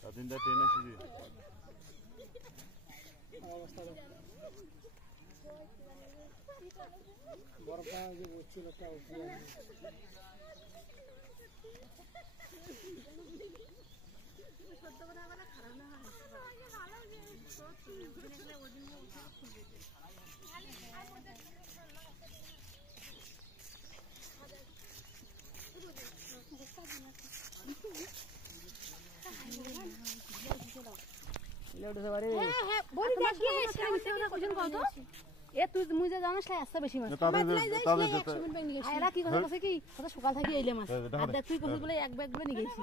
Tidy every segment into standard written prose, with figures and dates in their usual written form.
স্বাধীনতা ট্রেন এসেছি বরফা যে হচ্ছিল সকাল থেকে এলে মাছ তুই বলে এক ব্যাগ বলে নিয়ে গেছি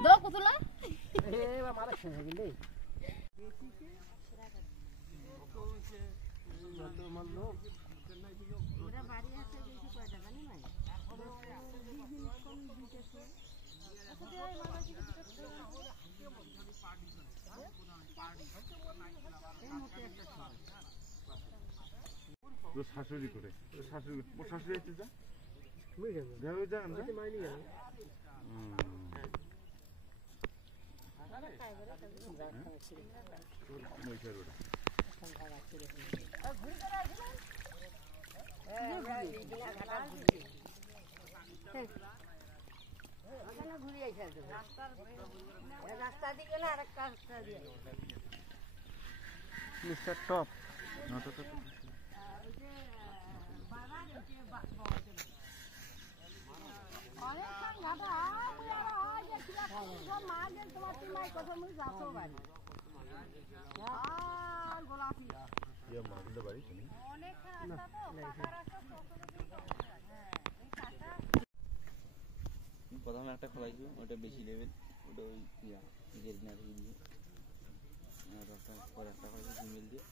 শাশুড়ি করে শাশুড়ি আছে যা রাস্তা দিকে না আরেকটা রাস্তা দিয়ে টপ প্রথমে একটা খোলাইছি ওটা বেশি লেভেল ওটা ওই গেরিনার দিয়ে পরে একটা খোলাইছি ফিমেল দিয়ে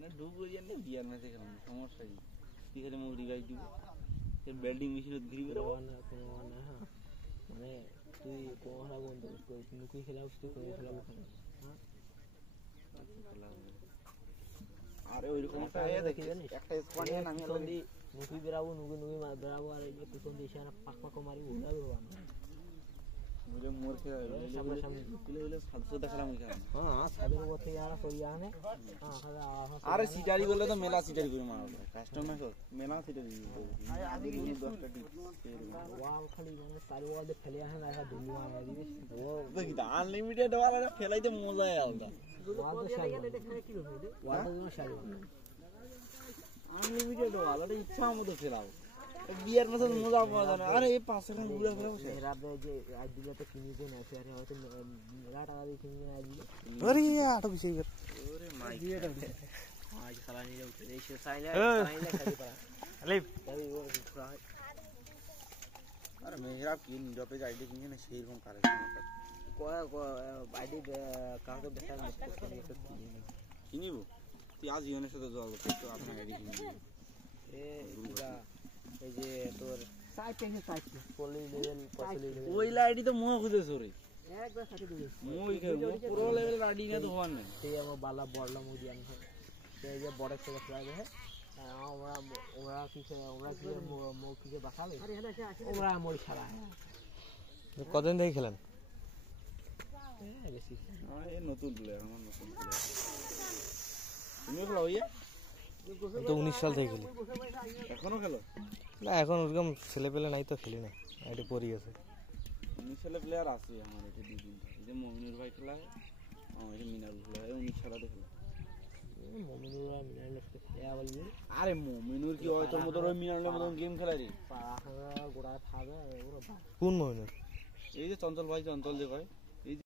না ডুব করিয়া নেই বিয়ার ম্যাচে খেলাম সমস্যা কি তুই খালি মোক রিভাইভ দিব বেল্ডিং মেশিনত ঘুরি বেড়াবো মানে তুই কোহরা বন্ধ নুকুই খেলা উঠতে করে খেলাবো আরে ওইরকম একটা দেখি একটা স্কোয়াড নিয়ে নামি সন্ধি নুকুই বেরাবো নুকুই মার বেরাবো আর এই যে পিছন দিয়ে এসে পাক পাক মারি উড়াবো मुझे मोर के सामने सामने ले 700 দেখালাম এখানে हां সাদের উপর থেকে আর সরিয়া আনে আরে সিটারি বললে তো মেলা সিটারি করে মারবে কাস্টমার তো মেলা সিটারি আরে আদি 10টা টিপ ওয়াও খালি মানে সারি ওয়ালে ফেলে আনে না দুলি মারা দিবি ও দেখি আনলিমিটেড ওয়ালা ফেলাইতে মজা আলাদা আনলিমিটেড ওয়ালা ইচ্ছা মতো ফেলাও বিয়ার মতো মজা পাওয়া যায় না আরে এই 500 খান ঘুরে ফেরা বসে রাবে যে আজ দিলে তো কিনে দেন আছে আরে হয়তো মেলা টাকা দিয়ে কিনে আজ দিলে আরে আটো বিষয় কর ওরে মাই আজ খালা নিয়ে উঠে এই সে সাইলা খালি পারা আলে তাই ও ফ্রাই আরে মেহরাব কি নিরপে আইডি কিনে না সেই রকম কালেকশন আইডি কাউকে বেচার মুক্ত করে একটা কিনিব তুই আজ ইউনের সাথে জল তো আপনার আইডি কিনবি এই যে তোর সাইড থেকে সাইড পলি লেভেল পলি লেভেল ওই লাইডি তো মোহ খুঁজে সরে একবার সাথে দিবি মই খেলবো পুরো লেভেল আইডি না তো হওয়ার না সেই আমার বালা বড়লা মুদি আন সেই যে বড় থেকে ফ্লাই হে ওরা কি মুখ কি বাঁচাবে ওরা মই ছাড়া কতদিন থেকে খেলেন বেশি এই নতুন প্লেয়ার আমার নতুন প্লেয়ার তুমি খেলো ইয়া তো 19 সাল থেকে খেলি এখনো খেলো না এখন ওরকম ছেলে পেলে নাই তো খেলি না আইডি পড়ি আছে 19 সালে প্লেয়ার আছে আমার এটা দুই দিন এই যে মমিনুর ভাই খেলা এই যে মিনারুল খেলা এই 19 সালে খেলা মমিনুর আর মিনারুল খেলা বলবি আরে মমিনুর কি হয় তোর মত ওই মিনারুলের মত গেম খেলা রে পাড়া গোড়া খাবে ওরা কোন মমিনুর এই যে চঞ্চল ভাই চঞ্চল যে কয়